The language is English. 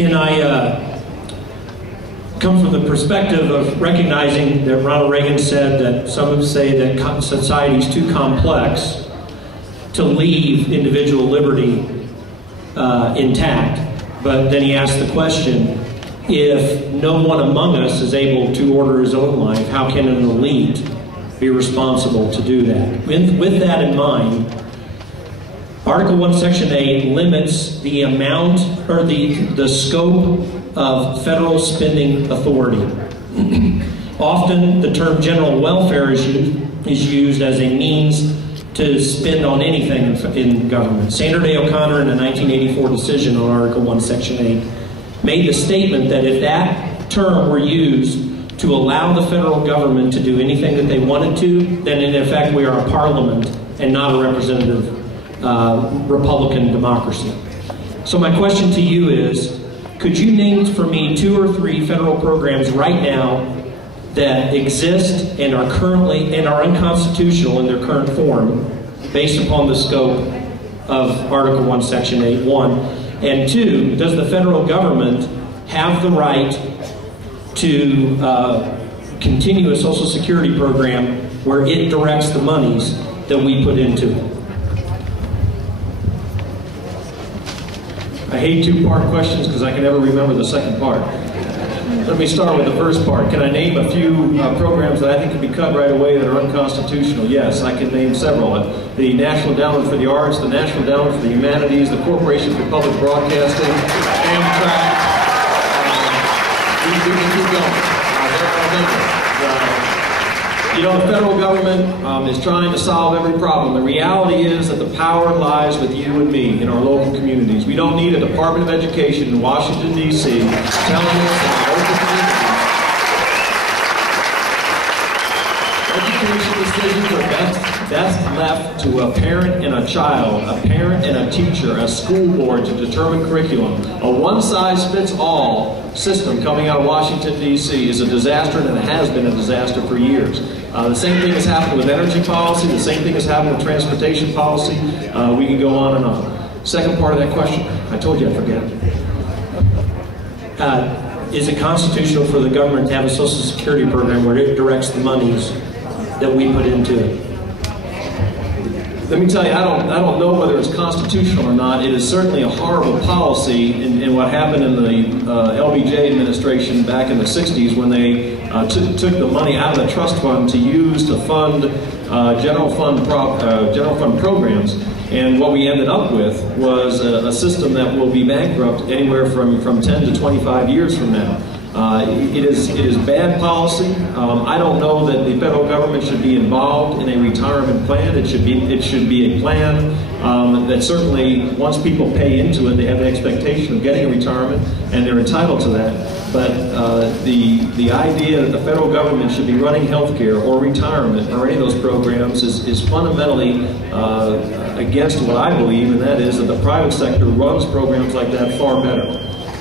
Ken, I come from the perspective of recognizing that Ronald Reagan said that some would say that society is too complex to leave individual liberty intact. But then he asked the question, if no one among us is able to order his own life, how can an elite be responsible to do that? With that in mind, Article 1, Section 8 limits the amount or the scope of federal spending authority. Often the term general welfare is used as a means to spend on anything in government. Sandra Day O'Connor in a 1984 decision on Article 1, Section 8 made the statement that if that term were used to allow the federal government to do anything that they wanted to, then in effect we are a parliament and not a representative Republican democracy. So my question to you is, could you name for me 2 or 3 federal programs right now that exist and are currently and are unconstitutional in their current form based upon the scope of Article 1, Section 8, 1? And 2, does the federal government have the right to continue a Social Security program where it directs the monies that we put into it? I hate 2-part questions because I can never remember the second part. Let me start with the first part. Can I name a few programs that I think can be cut right away that are unconstitutional? Yes, I can name several. The National Endowment for the Arts, the National Endowment for the Humanities, the Corporation for Public Broadcasting, Amtrak. We can keep going. You know, the federal government is trying to solve every problem. The reality is that the power lies with you and me in our local communities. We don't need a Department of Education in Washington, D.C. telling us that our local communities education decisions are best left to a parent and a child, a parent and a teacher, a school board to determine curriculum. A one-size-fits-all system coming out of Washington, D.C. is a disaster, and it has been a disaster for years. The same thing has happened with energy policy, the same thing has happened with transportation policy. We can go on and on. Second part of that question, I told you I'd forget. Is it constitutional for the government to have a Social Security program where it directs the monies that we put into it? Let me tell you, I don't know whether it's constitutional or not. It is certainly a horrible policy in what happened in the LBJ administration back in the 60s when they took the money out of the trust fund to use to fund general fund programs. And what we ended up with was a system that will be bankrupt anywhere from 10 to 25 years from now. It is bad policy. I don't know that the federal government should be involved in a retirement plan. It should be a plan that certainly once people pay into it, they have the expectation of getting a retirement and they're entitled to that. But the idea that the federal government should be running health care or retirement or any of those programs is fundamentally against what I believe, and that is that the private sector runs programs like that far better.